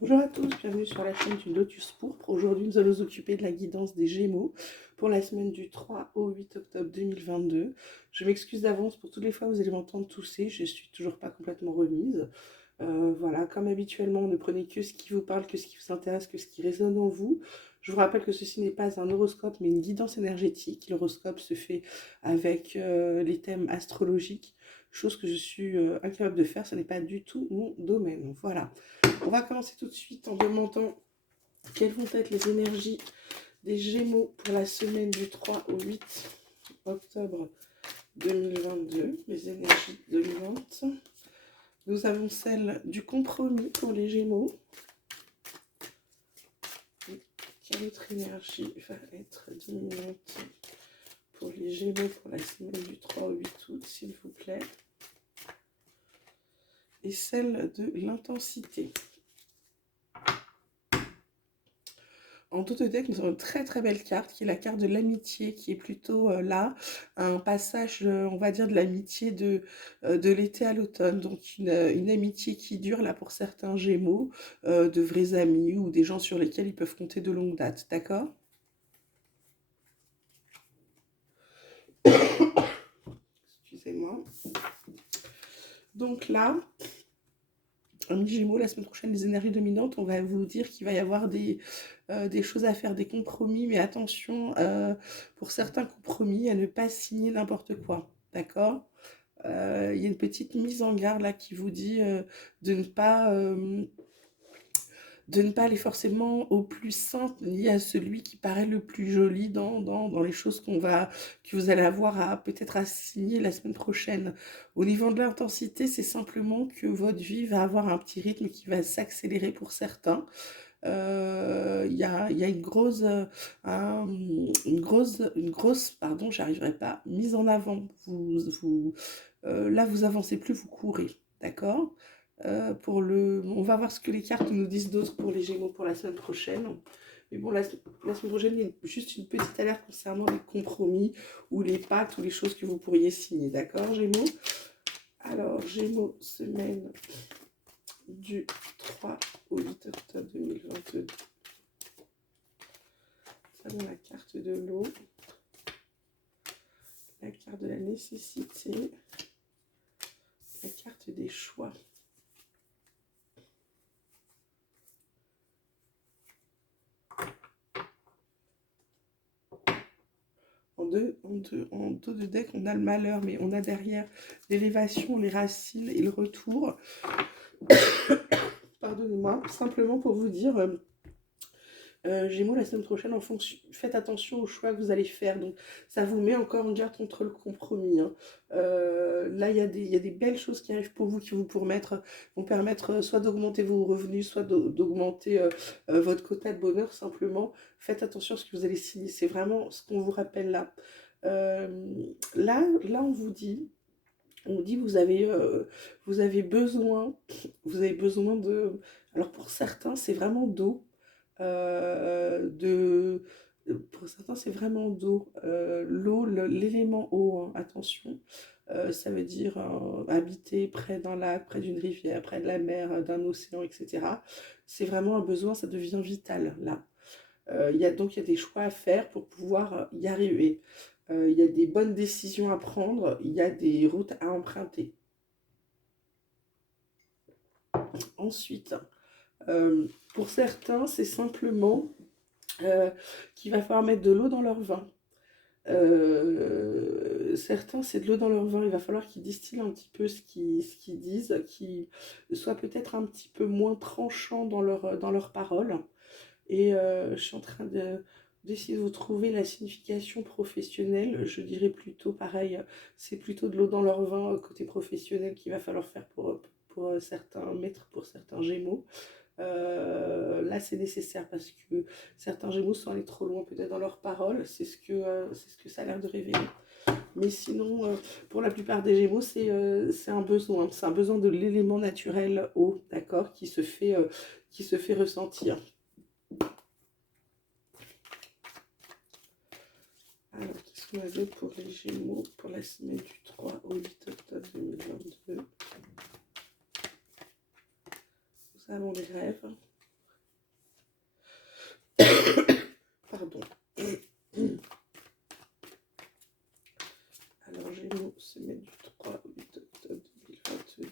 Bonjour à tous, bienvenue sur la chaîne du Lotus Pourpre. Aujourd'hui, nous allons nous occuper de la guidance des Gémeaux pour la semaine du 3 au 8 octobre 2022. Je m'excuse d'avance pour toutes les fois où vous allez m'entendre tousser, je suis toujours pas complètement remise. Voilà, comme habituellement, ne prenez que ce qui vous parle, que ce qui vous intéresse, que ce qui résonne en vous. Je vous rappelle que ceci n'est pas un horoscope, mais une guidance énergétique. L'horoscope se fait avec les thèmes astrologiques, chose que je suis incapable de faire, ce n'est pas du tout mon domaine. Voilà. On va commencer tout de suite en demandant quelles vont être les énergies des Gémeaux pour la semaine du 3 au 8 octobre 2022. Les énergies dominantes. Nous avons celle du compromis pour les Gémeaux. Quelle autre énergie va être dominante pour les Gémeaux pour la semaine du 3 au 8 août, s'il vous plaît? Et celle de l'intensité. En dos de deck, nous avons une très très belle carte qui est la carte de l'amitié, qui est plutôt là, un passage, on va dire, de l'amitié de l'été à l'automne. Donc une amitié qui dure là pour certains Gémeaux, de vrais amis ou des gens sur lesquels ils peuvent compter de longue date, d'accord? Excusez-moi. Donc là, un Gémeaux, la semaine prochaine, les énergies dominantes, on va vous dire qu'il va y avoir des choses à faire, des compromis, mais attention, pour certains compromis, à ne pas signer n'importe quoi, d'accord? Il y a une petite mise en garde là qui vous dit de ne pas, de ne pas aller forcément au plus simple ni à celui qui paraît le plus joli dans les choses que vous allez avoir à peut-être à signer la semaine prochaine. Au niveau de l'intensité, c'est simplement que votre vie va avoir un petit rythme qui va s'accélérer pour certains. Il y a une grosse, pardon, j'arriverai pas, mise en avant. Là, vous avancez plus, vous courez, d'accord? On va voir ce que les cartes nous disent d'autres pour les Gémeaux pour la semaine prochaine. Mais bon, la semaine prochaine, il y a juste une petite alerte concernant les compromis ou les pactes ou les choses que vous pourriez signer, d'accord, Gémeaux? Alors, Gémeaux, semaine du 3 au 8 octobre 2022. Nous avons la carte de l'eau, la carte de la nécessité, la carte des choix. En dos de deck, on a le malheur, mais on a derrière l'élévation, les racines et le retour. Pardonnez-moi, simplement pour vous dire, Gémeaux, la semaine prochaine, faites attention aux choix que vous allez faire. Donc, ça vous met encore en garde contre le compromis, hein. Là, il y a des belles choses qui arrivent pour vous, qui vont permettre soit d'augmenter vos revenus, soit d'augmenter votre quota de bonheur. Simplement, faites attention à ce que vous allez signer. C'est vraiment ce qu'on vous rappelle là. Là, on vous dit, vous avez besoin de. Alors pour certains, c'est vraiment d'eau. De pour certains, c'est vraiment d'eau. L'eau, l'élément eau, hein, attention. Ça veut dire habiter près d'un lac, près d'une rivière, près de la mer, d'un océan, etc. C'est vraiment un besoin, ça devient vital là. Donc il y a des choix à faire pour pouvoir y arriver. Il y a des bonnes décisions à prendre, il y a des routes à emprunter. Ensuite, pour certains, c'est simplement qu'il va falloir mettre de l'eau dans leur vin. Certains, c'est de l'eau dans leur vin. Il va falloir qu'ils distillent un petit peu ce qu'ils disent, qu'ils soient peut-être un petit peu moins tranchants dans leurs paroles. Et je suis en train d'essayer de vous trouver la signification professionnelle. Je dirais plutôt pareil, c'est plutôt de l'eau dans leur vin côté professionnel qu'il va falloir faire pour certains maîtres, pour certains Gémeaux. Là, c'est nécessaire parce que certains Gémeaux sont allés trop loin peut-être dans leurs paroles. C'est ce que ça a l'air de révéler. Mais sinon, pour la plupart des Gémeaux, c'est un besoin. C'est un besoin de l'élément naturel eau, d'accord, qui se fait ressentir. Alors, qu'est-ce qu'on avait pour les Gémeaux pour la semaine du 3 au 8 octobre 2022? Nous avons les rêves. Pardon. Alors, Gémeaux, semaine du 3 au 8 octobre 2022.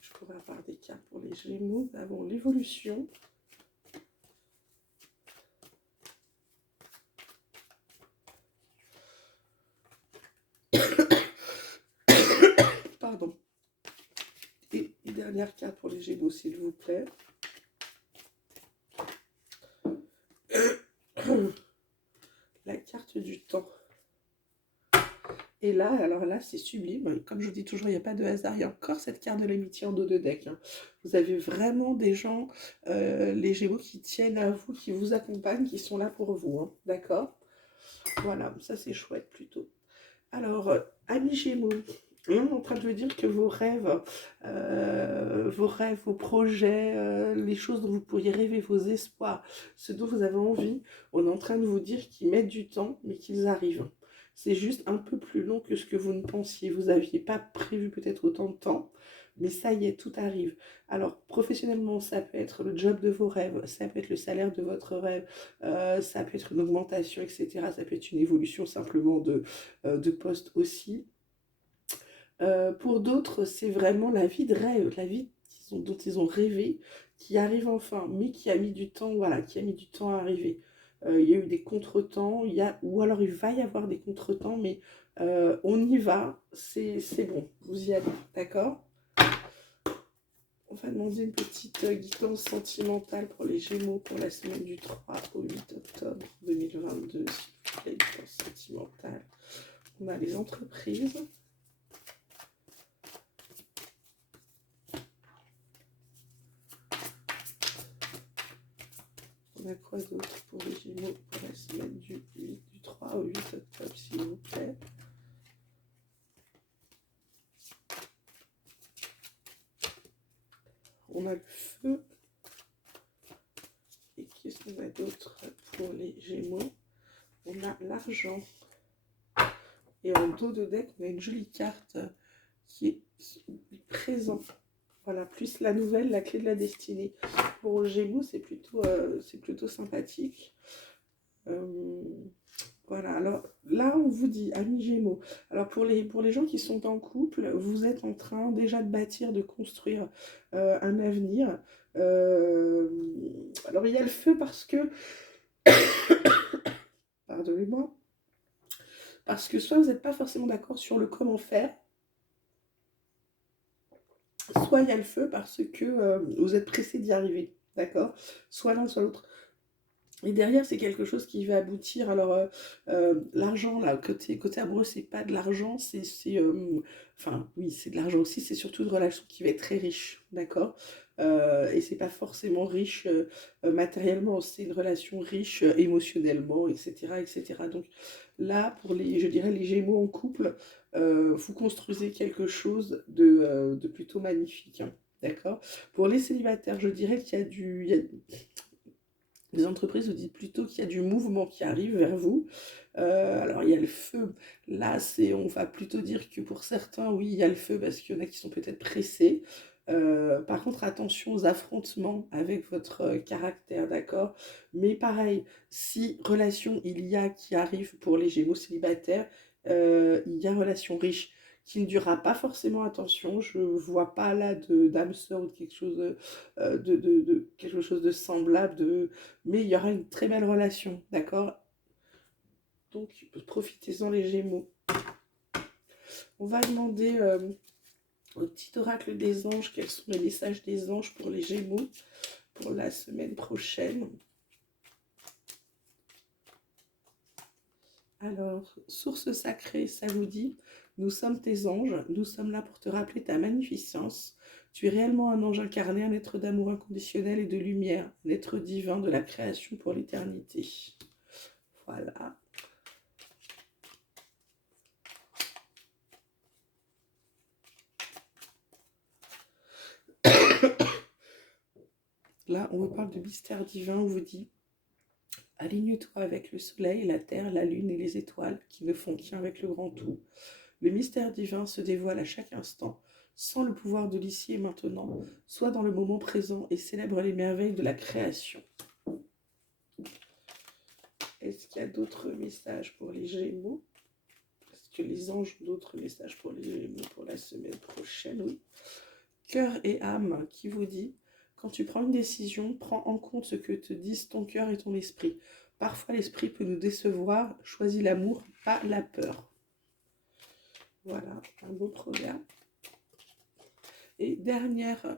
Je pourrais avoir des cartes pour les Gémeaux. Nous avons l'évolution. Pardon. Et une dernière carte pour les Gémeaux, s'il vous plaît. La carte du temps. Et là, alors là, c'est sublime. Comme je vous dis toujours, il n'y a pas de hasard. Il y a encore cette carte de l'amitié en dos de deck. Vous avez vraiment des gens, les Gémeaux, qui tiennent à vous, qui vous accompagnent, qui sont là pour vous. D'accord? Voilà, ça c'est chouette plutôt. Alors, amis Gémeaux, là, on est en train de vous dire que vos rêves, vos projets, les choses dont vous pourriez rêver, vos espoirs, ce dont vous avez envie, on est en train de vous dire qu'ils mettent du temps, mais qu'ils arrivent. C'est juste un peu plus long que ce que vous ne pensiez. Vous n'aviez pas prévu peut-être autant de temps, mais ça y est, tout arrive. Alors, professionnellement, ça peut être le job de vos rêves, ça peut être le salaire de votre rêve, ça peut être une augmentation, etc. Ça peut être une évolution simplement de poste aussi. Pour d'autres, c'est vraiment la vie de rêve, la vie dont ils ont rêvé, qui arrive enfin, mais qui a mis du temps, voilà, qui a mis du temps à arriver. Il y a eu des contretemps, ou alors il va y avoir des contretemps, mais on y va, c'est bon, vous y allez, d'accord? On va demander une petite guidance sentimentale pour les Gémeaux pour la semaine du 3 au 8 octobre 2022, s'il vous plaît, guidance sentimentale. On a les entreprises. On a quoi d'autre pour les Gémeaux pour la semaine du 3 au 8 octobre, s'il vous plaît? On a le feu. Et qu'est-ce qu'on a d'autre pour les Gémeaux? On a l'argent. Et en dos de deck, on a une jolie carte qui est présent. Voilà, plus la nouvelle, la clé de la destinée. Pour les Gémeaux, c'est plutôt sympathique. Voilà, alors là, on vous dit, amis Gémeaux, alors pour les gens qui sont en couple, vous êtes en train déjà de bâtir, de construire un avenir. Alors il y a le feu parce que, pardonnez-moi, parce que soit vous n'êtes pas forcément d'accord sur le comment faire, soit il y a le feu parce que vous êtes pressé d'y arriver, d'accord? Soit l'un, soit l'autre. Et derrière, c'est quelque chose qui va aboutir. Alors, l'argent, là, côté amoureux, c'est pas de l'argent, enfin, oui, c'est de l'argent aussi, c'est surtout une relation qui va être très riche, d'accord? Et c'est pas forcément riche matériellement, c'est une relation riche émotionnellement, etc., etc. Donc là, je dirais, les Gémeaux en couple, vous construisez quelque chose de plutôt magnifique, hein, d'accord? Pour les célibataires, je dirais qu'il y a les entreprises vous disent plutôt qu'il y a du mouvement qui arrive vers vous. Alors il y a le feu. Là, on va plutôt dire que pour certains, oui, il y a le feu parce qu'il y en a qui sont peut-être pressés. Par contre, attention aux affrontements avec votre caractère, d'accord? Mais pareil, si relation il y a qui arrive pour les Gémeaux célibataires, il y a relation riche qui ne durera pas forcément. Attention, je vois pas là d'âme sœur ou de quelque chose quelque chose de semblable, mais il y aura une très belle relation, d'accord? Donc profitez-en les Gémeaux. On va demander au petit oracle des anges quels sont les messages des anges pour les Gémeaux pour la semaine prochaine. Alors, source sacrée, ça vous dit, nous sommes tes anges, nous sommes là pour te rappeler ta magnificence. Tu es réellement un ange incarné, un être d'amour inconditionnel et de lumière, un être divin de la création pour l'éternité. Voilà. Là, on vous parle de mystère divin, on vous dit, aligne-toi avec le soleil, la terre, la lune et les étoiles qui ne font qu'un avec le grand tout. Le mystère divin se dévoile à chaque instant. Sens le pouvoir de l'ici et maintenant. Sois dans le moment présent et célèbre les merveilles de la création. Est-ce qu'il y a d'autres messages pour les Gémeaux? Est-ce que les anges ont d'autres messages pour les Gémeaux pour la semaine prochaine? Oui. Cœur et âme qui vous dit, quand tu prends une décision, prends en compte ce que te disent ton cœur et ton esprit. Parfois l'esprit peut nous décevoir, choisis l'amour, pas la peur. Voilà, un beau proverbe. Et dernière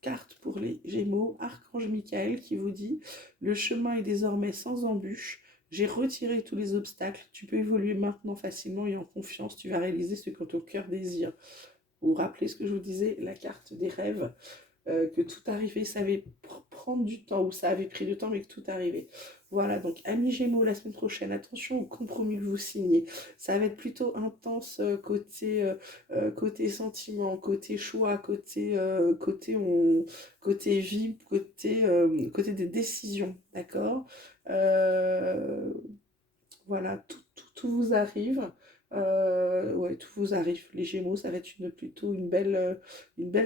carte pour les Gémeaux, Archange Michael qui vous dit, le chemin est désormais sans embûche, j'ai retiré tous les obstacles, tu peux évoluer maintenant facilement et en confiance, tu vas réaliser ce que ton cœur désire. Vous vous rappelez ce que je vous disais, la carte des rêves, que tout arrivait, ça avait prendre du temps, ou ça avait pris du temps, mais que tout arrivait. Voilà, donc amis Gémeaux, la semaine prochaine, attention aux compromis que vous signez. Ça va être plutôt intense côté sentiment, côté choix, côté vie, côté des décisions, d'accord. Voilà, tout vous arrive. Ouais, tout vous arrive. Les Gémeaux, ça va être plutôt une belle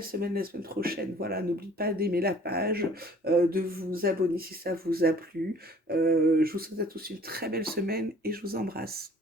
semaine la semaine prochaine. Voilà, n'oubliez pas d'aimer la page, de vous abonner si ça vous a plu. Je vous souhaite à tous une très belle semaine et je vous embrasse.